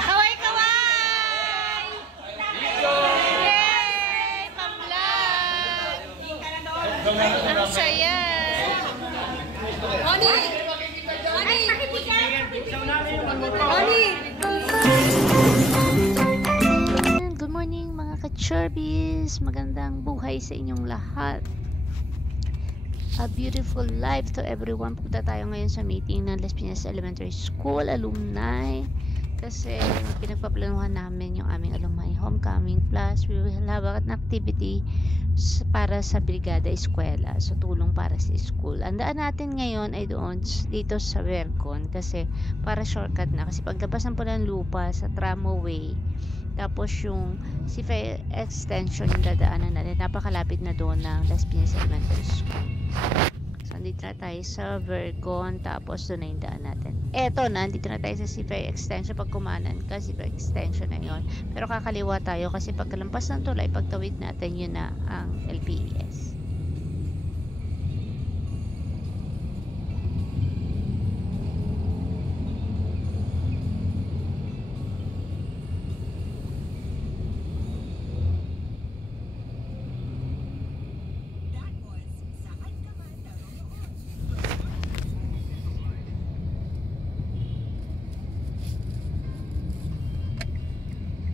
Kaway, kaway! Yay! Pamlan! Ang saya! Oni! Oni! Oni! Good morning mga ka-Churbis! Magandang buhay sa inyong lahat. A beautiful life to everyone. Punta tayo ngayon sa meeting ng Las Piñas Elementary School alumni kasi pinagpaplanuhan namin yung aming alumni homecoming, plus we will have an activity para sa brigada eskwela, so tulong para sa school. Ang daan natin ngayon ay doon dito sa Vercon kasi para shortcut na, kasi paglabas ng Pulanlupa sa tramway, tapos yung Sifay extension yung dadaanan natin, napakalapit na doon ng Las Piñas Elementary School. So nandito na tayo sa Vercon, tapos doon na yung daan natin. Eto na, nandito na tayo sa Sifay extension. Pag kumanan ka, Sifay extension na yon, pero kakaliwa tayo kasi pagkalampas ng tulay, pagtawid natin, yun na ang LPES.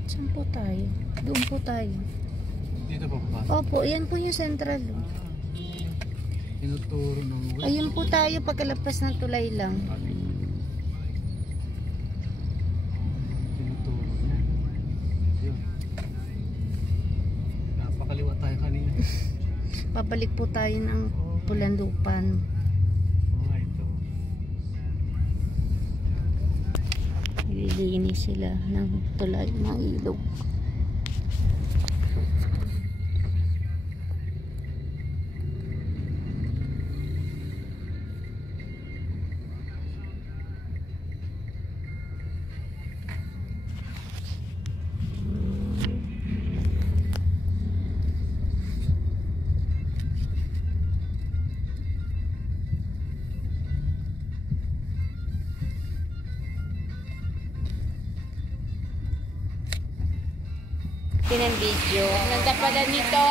Saan po tayo? Doon po tayo. Dito po ba? Opo, yan po yung central. Tinuturo ng web. Ayun po tayo, pagkalapas ng tulay lang. Tinuturo niya. Yun. Napakaliwa tayo kanina. Pabalik po tayo ng Pulanlupan. Ito. Lilinis sila ng tulay, ng ilog. Pinang video. Ganda pala nito.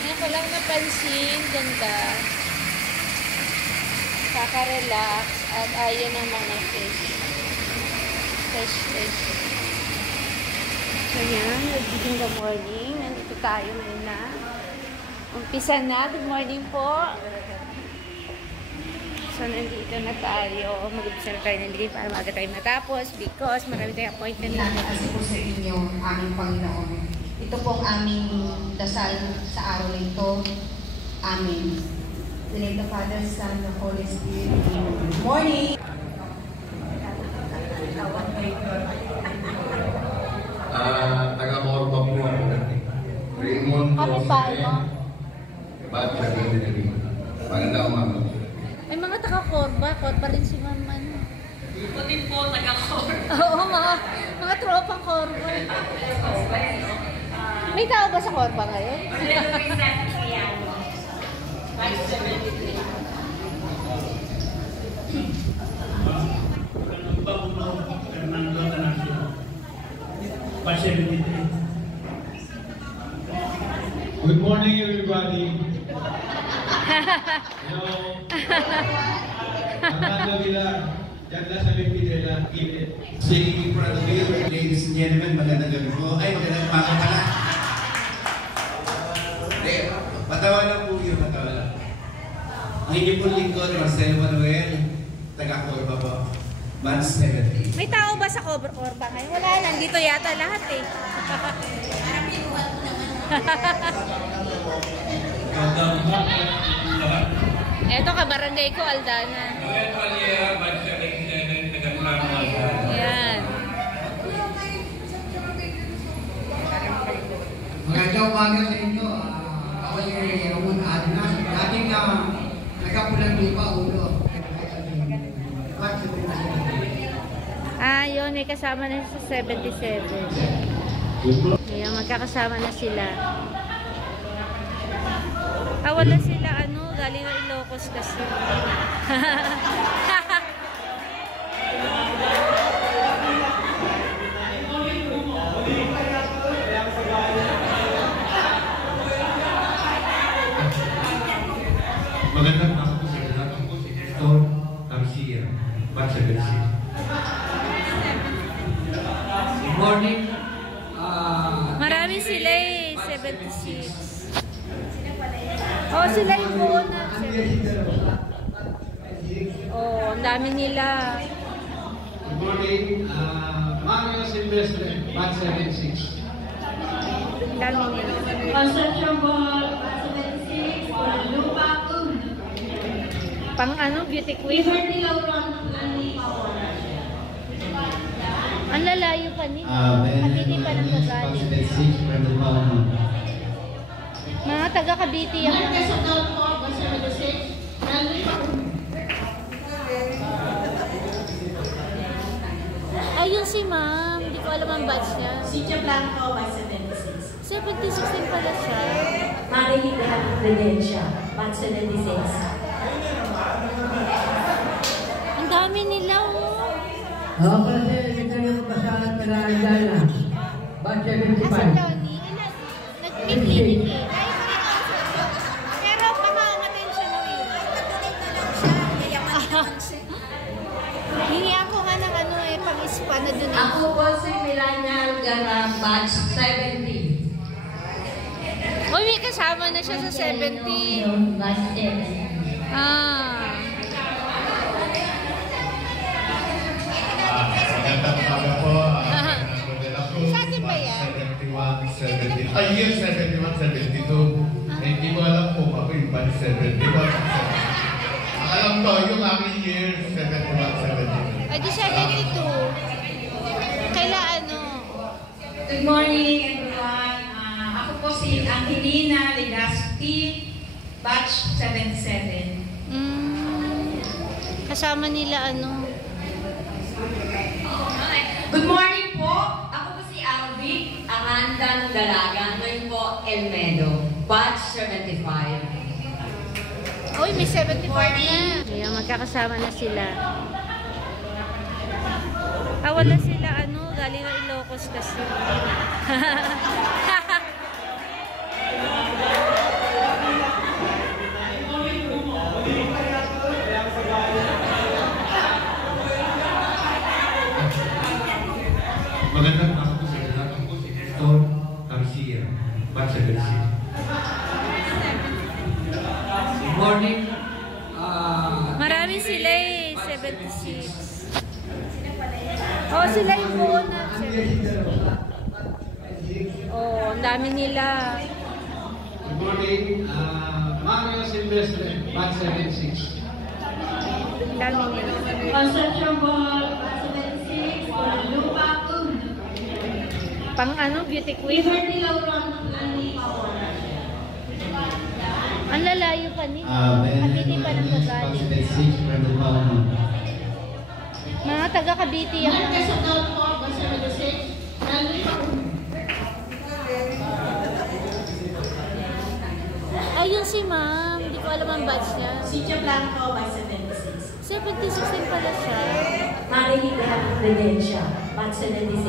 Ngayon ko lang napansin. Ganda. Kaka-relax. At ayun ang mga fish. Fish. So yan. Good morning. Nandito tayo ngayon na. Umpisa na. Good morning po. So nandito na tayo. Mag-umpisa na tayo nandito para maaga tayo matapos because marami tayong appointment na. Kasi po sa inyo, aming Panginoon. Ito po ang aming dasal sa araw na ito. Amen. In the name of the Father, Son, and the Holy Spirit. Good morning! Taga-Morba po ako. Raymond Jose. Ba't sa Pinagin? Maganda umama. Ay, mga taga-Corba. Corba rin si Mama. Ito din po, taga-Corba. Oo, mga tropang Corba. May tao ba sa Corba ngayon? Represent yan. Vice 73. Fernando Tanasio. Vice 73. Good morning, everybody. Hello. Fernando Villar. Diyan lang sa Pipidela. Speaking in front of you, ladies and gentlemen, magandang gabi po. Ay, magandang umaga pala. Patawa lang po yun, patawa lang. Ang inyong pong lingkod, Marcelo Manuel, taga-Corba po. Month 70. May tao ba sa Corba ngayon? Wala, nandito yata lahat eh. Parang pinuhat mo naman. Eto ka-barangay ko, Aldana. Ayan. Magandang umaga sa inyo. Ako si Ramon Adnan. Dating nagkapulan-lupa ulo. Ah, yun. May kasama na sa 77. Ayan, magkakasama na sila. Wala sila galing ng Ilocos kasi. Magandang ako po sa lahat. Ako po si Nestor Garcia, Batch 76. Good morning. Marami sila 76. Sila yung buo na 76. Ang dami nila. Good morning. Mario Silvestre, Batch 76. Ang dami nila. Conception Ball, 76, Guadalupe, Pang beauty queen. Liberty Lauron, Landy Power. Ang lalayo pa ni. Kabiti pa ng Cavite. Mga taga Cavite yan. Marquez Adolfo, 76, Landy Power. Ayun si ma'am. Hindi ko alam ang batch niya. Sitio Blanco, 76. 76 din pala siya. Marilitan Redencia, Batch 76. Ang dami nila Kasi ito yung pasahan ka na Aldana. Batch 75. Asan Johnny? Nag-clinic eh. Pero pamamatay siya na yun. Hingi ako nga ng pang-ispa na dun. Ako po si Milanial Garang, Batch 70. Uy, may kasama na siya sa 70. Batch 70. Magandang umaga po. Sa atin ba yan? 71, 70. Year 71, 72. Hindi ko alam kung ako yung batch 71. Alam ko, yung aking year 71, 72. Ay, di 72. Kaila Good morning, everyone. Ako po si Angelina Legazpi, Batch 77. Kasama nila Good morning po. Ako po si Alvi, Amanda ng Dalaga. Ngayon po, Elmedo, Batch 75. Uy, may 74 na. Ayan, magkakasama na sila. Wala sila galing ng Ilocos kasi. Magandang ako po sa lahat. Ako po si Nestor Garcia, Batch 76. Good morning. Marami sila 76. Sila yung buo na 76. Ang dami nila. Good morning. Mario Silvestre, Batch 76. Ang dami nila. Conception Ball, 76, Guadalupe, Pang beauty queen. Liberty Lauron, Landy Power. Ang lalayo pa ni. Kabiti pa ng Cavite. Mga taga Cavite yan. Marquez Adolfo, 76, Landy Power. Ayun si ma'am. Hindi ko alam ang batch niya. Sitio Blanco, 76. 76 din pala siya. Marilitan Redencia, Batch 76.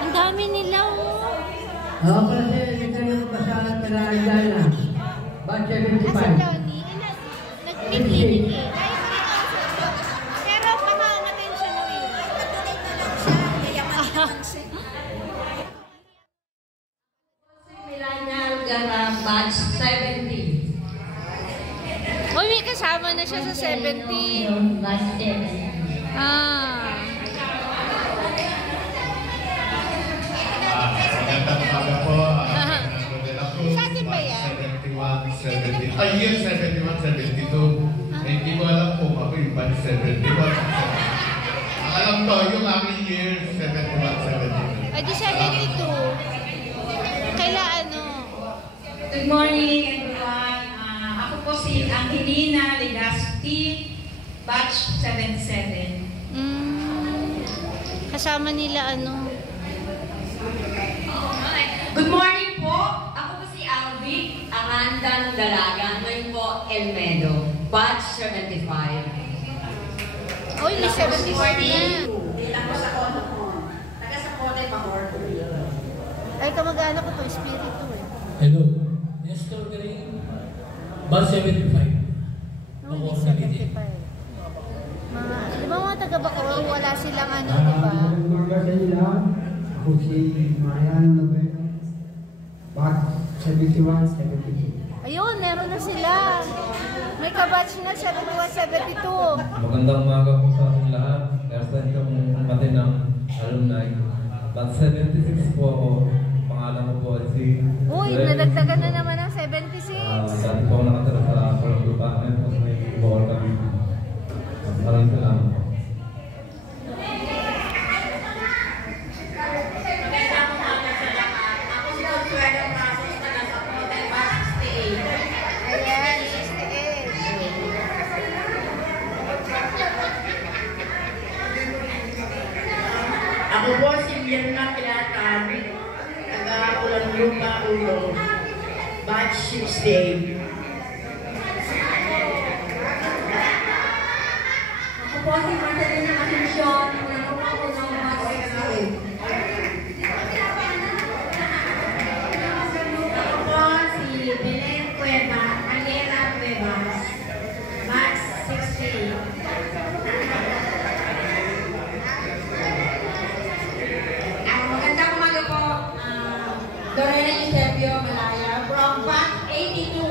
Ang dami nila Kasi ito yung pasahan ka na Aldana. Batch 75. Asan Johnny? Nag-clinic eh. Pero pamamatay siya na yun. Milanial Garang, Batch 70. Uy, may kasama na siya sa 70. Batch 70. Magandang umaga po. Sa atin ba yan? 71, 70. Year 71, 72. Hindi ko alam kung ako yung batch 71. Alam ko, yung aking year 71, 72. Ay, di 72. Kaila Good morning, everyone. Ako po si Angelina Legazpi, Batch 77. Kasama nila Good morning po. Ako batch 75. Uy, may 74 na. Bilang ko sa Cotamon. Taga sa Cotamon, Pahor. Ay, kamag-anak ko to, Espiritu eh. Hello. Nestor Galing. Batch 75. Uy, may 75. Di ba mga taga-Bacoor, wala silang ano, di ba? Umaga sa inyo lahat. Ako si Mariano Novena. Batch 71, 72. Ayun, meron na sila. May kabatch na 71, 72. Magandang umaga po sa ating lahat. First time kong umati ng alumni. Batch 76 po ako. Pangalan ko po ay si... Uy, nadagdagan na naman ng 76. Dati po ako nakatira sa Pulang Lupa. Ngayon po sa may Bawal kami. Maraming salamat po. Ayan, 68. Ako po si Mirna Pilatan, taga-Pulang Lupa, Ulo, batch 68. Ako po si Marcelina Asuncion, Pulang Lupa, Ulo, batch 68. Ako po si Belen Cueva, Aliera Cuevas, batch 68. Magandang umaga po. Lorena Eusebio Malaya from batch 82.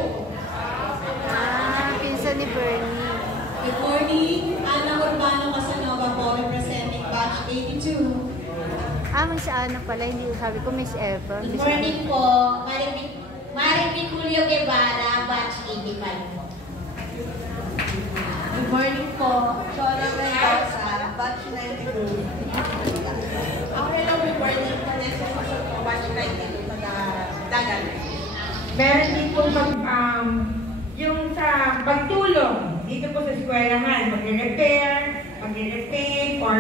Pinsan ni Bernie. Good morning, Ana Urbano Casanova po, representing batch 82. May si Ana pala, hindi ko sabi ko Miss Eva. Good morning po, Maribel Julio Guevara, batch 85 po. Good morning po, Chora Mendoza, batch 92. Ako rin lang good morning po, Nessa Susot po, batch 92, taga-Dagan. Meron din po yung sa pagtulong dito po sa eskwelahan, magre-repair, magre-repaint, or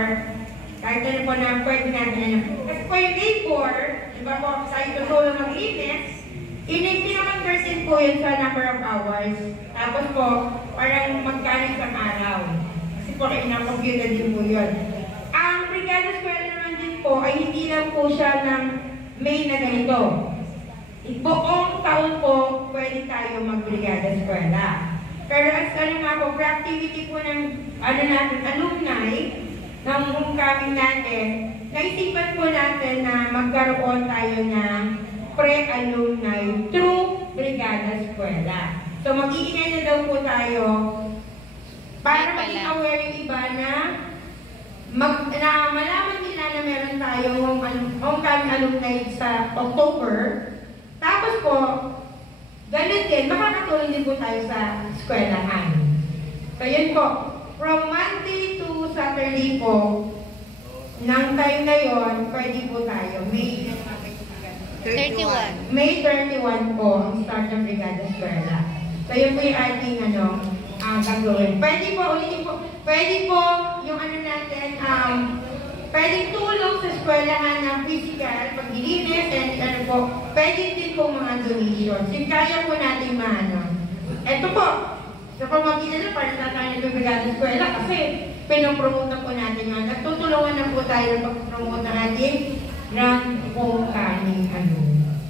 kahit ano po na pwede natin. Kasi po yung labor, di ba po, sa itutulong mag-linis, 81% po yun sa number of hours. Tapos po, parang magkano isang araw. Kasi po, ina-computer din po yun. Ang Brigada Eskwela naman din po, ay hindi lang po siya ng May na ganito. Buong taon po, pwede tayo mag-Brigada Eskwela. Pero as ano nga po, pre-activity po ng natin, alumni, ng homecoming natin, naisipan po natin na magkaroon tayo ng pre-alumni through Brigada Eskwela. So mag-iingay na daw po tayo para maging aware yung iba na malaman nila na meron tayong homecoming alumni sa October. Tapos po, ganun din, makakatulong din po tayo sa eskwelahan. So yun po, from Monday to Saturday po, ng time na yun, pwede po tayo. May 31. May 31 po ang start ng Brigada Eskwela. So yun po yung ating gagawin. Pwede po, ulitin po, pwede po yung natin, pwedeng tulong sa eskwelahan ng physical, paglilinis, and po, pwede din po mga donations. Yung kaya po natin Ito po, so kung makita na para sa tayo nagbibrigada sa eskwela kasi pinopromote po natin yan. Nagtutulungan na po tayo pag-promote ng ating grand homecoming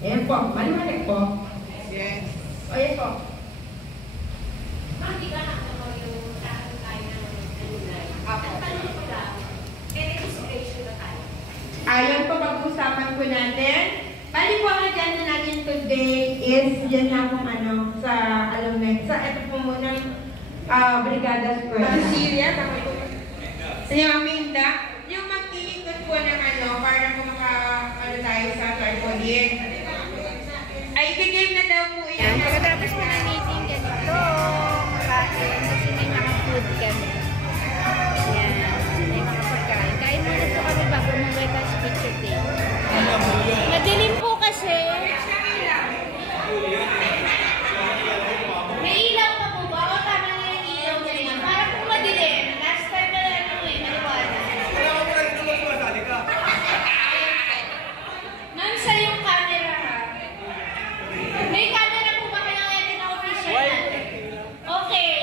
Ayan po, maliwanag po. Yes. O yes po. Ma'am, di ba nakakaw yung tayo ng alumni? Ang tanong ko lang, may registration na tayo? Ayon po pag-usapan po natin. Bali po ang agenda natin today is yan lang kung sa alumni. Ito po muna Brigada Eskwela. Syria, tama po. Sa yung Aminda, yung mag-iikot po ng para po tayo sa Tarpolin. Ay, bigay na daw po yan. Pagkatapos po ng meeting, ganito. Kakain. Kasi may mga food kami. Yan. May mga pagkain. Kain muna po kami bago umuwi tayo sa picture day. Madilim po kasi. May ilaw pa po ba? O tama na yung ilaw na yan. Para po madilim. Last time na lang maliwanag. Ma'am, sa yung camera ha? May camera po ba kayo natin na official natin? Okay.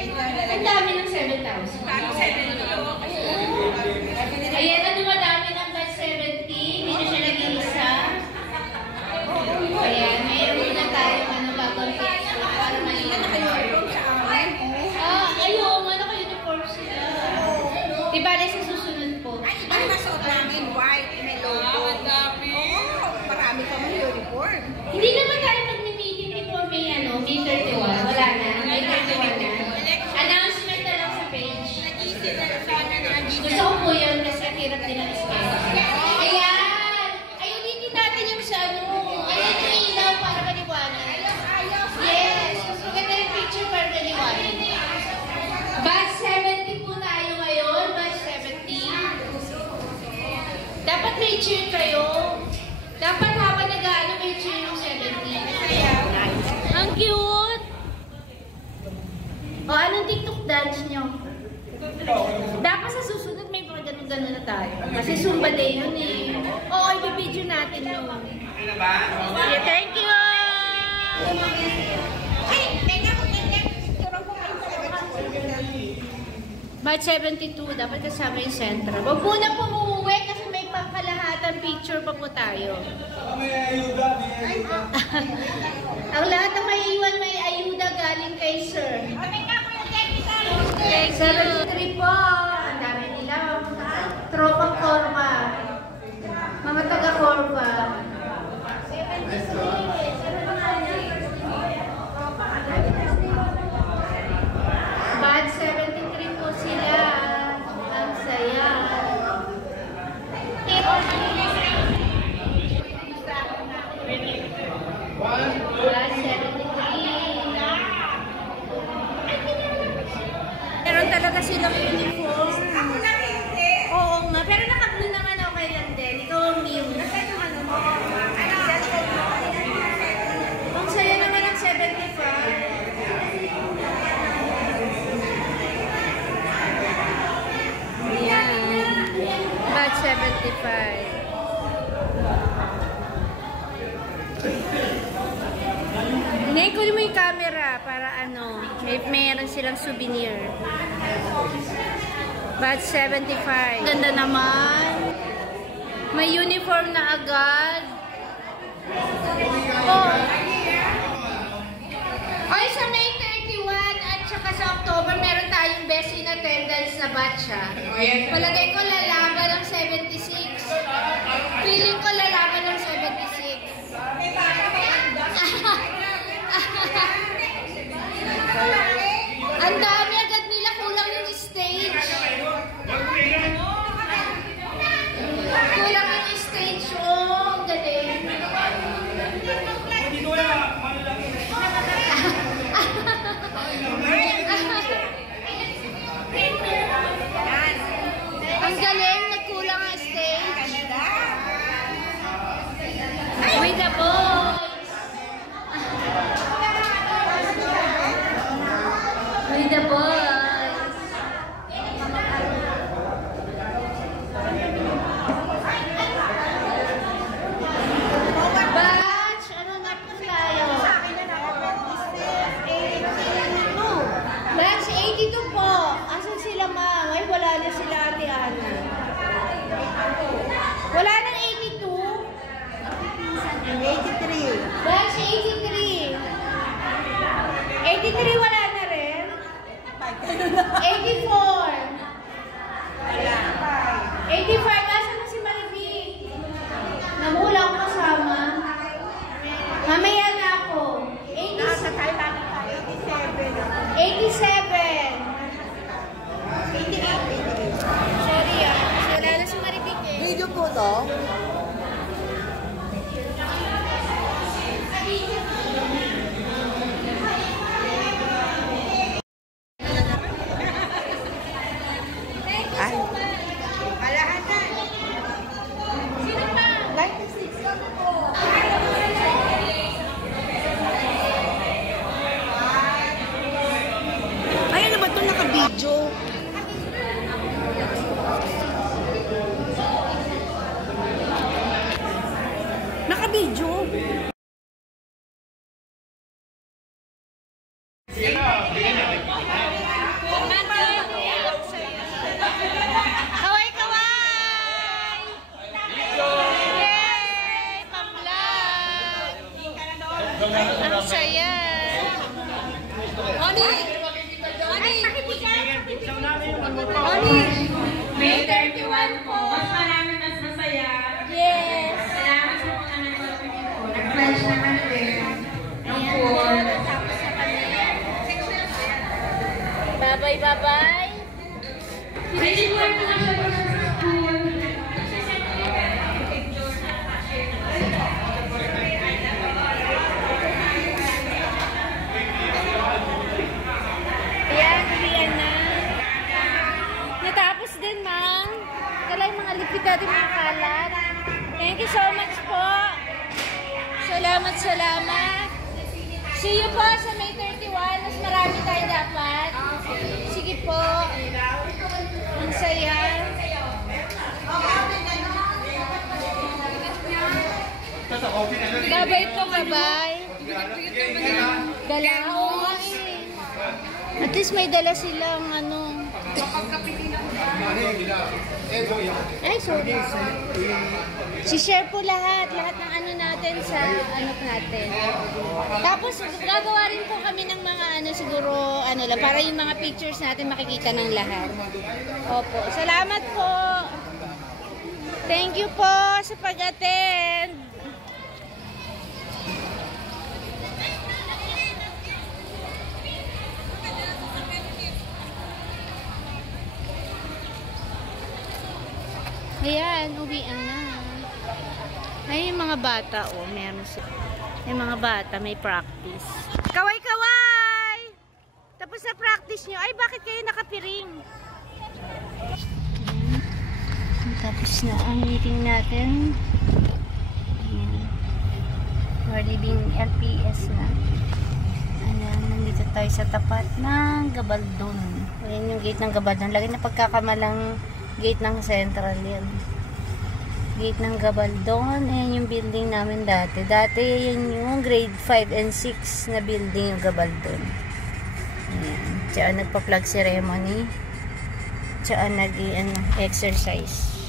Ang dami ng 7,000. Ayan na dumadami ng batch 70. Hindi na siya nag-iisa. Ayan, mayroon na tayo bagong picture para maliit. Ayun, naka-uniform sila. Diba na sa susunod po? Ay, iba na suot namin, white, may logo. Ang dami. Marami pa may uniform. Hindi naman tayo mag-meeting before may 31. Wala na, may 31 na. Announcement na lang sa page. Gusto ko po yun kasi ang hirap din ang schedule. Ayan! Ayunitin natin yung sa ayan yung ilaw para maliwanag. Yes! Mas maganda yung picture para maliwanag. Batch 70 po tayo ngayon. Batch 70. Dapat may cheer kayo. Dapat habang nag-aano may cheer yung 70. Ang cute! O, anong TikTok dance nyo? Dapat sa susunod may mga ganun-ganun na tayo. Kasi Zumba Day yun eh. Oo, ibibidyo natin yun. Yeah, thank you! Batch 72, dapat kasama yung Sentra. Huwag po na pumuwi kasi may pangkalahatan picture pa po tayo. May ayuda, Ang lahat ng may iwan may ayuda galing kay Sir. Okay, 73 po. Ang dami nila. Tropang Corva. Mga taga-Corva. 73. Batch 73 po sila. Ang saya. Batch 73. Meron talaga silang uniform. Oo nga, pero naka-blue naman okay lang din. Ikaw ang new. Ang saya naman ng 75. Ayan. Batch 75. Hinayin ko mo yung camera para may meron silang souvenir. Batch 75. Ganda naman. May uniform na agad. Oh. Ay, sa May 31 at saka sa October, meron tayong best in attendance na batch ha. Palagay ko lalaban ng 76. Feeling ko lalaban ng 76. Ang dami agad nila, kulang yung stage. Kulang yung stage, oh, galing. Ang galing, nagkulang ang stage. With the boys. With the boys. Batch, ano na po tayo? Batch 82 po. Asan sila ma'am? Ay, wala na sila Ate Ana. Wala nang 82? 83. Batch 83. 83 wala na rin? 84. 85. Asan na si Maribik? Namula ako kasama. Mamaya na ako. 87. 88. Sorry kasi wala na si Maribik eh. Video po to? Naka-video. Okay, bye-bye. Ayan, uwian na. Natapos din, ma'am. Kala yung mga lipid natin mga kalat. Thank you so much po. Salamat, salamat. See you po sa May 31. Mas marami tayo dapat. Sige po. Ang saya. Bye-bye po, bye-bye. Dala ko nga eh. At least may dala silang ano. Ay, sorry. Si-share po lahat ng ano natin sa ano natin. Tapos gagawa rin po kami ng mga ano siguro ano lang para yung mga pictures natin makikita ng lahat. Opo. Salamat po. Thank you po sa pag-attend. Ayan, uwian na. Ay, yung mga bata, oh, meron sila. Yung mga bata, may practice. Kaway-kaway! Tapos na practice nyo. Ay, bakit kayo nakapiring? Ayan. Tapos na ang meeting natin. Ayan. We're leaving LPS na. Ayan, nandito tayo sa tapat ng Gabaldon. Ayan yung gate ng Gabaldon. Lagi na pagkakamalang gate ng Central yan. Gate ng Gabaldon. Ayan yung building namin dati. Dati yan yung grade 5 and 6 na building yung Gabaldon. Ayan. Tsaka nagpa-flag ceremony. Tsaka nag-exercise.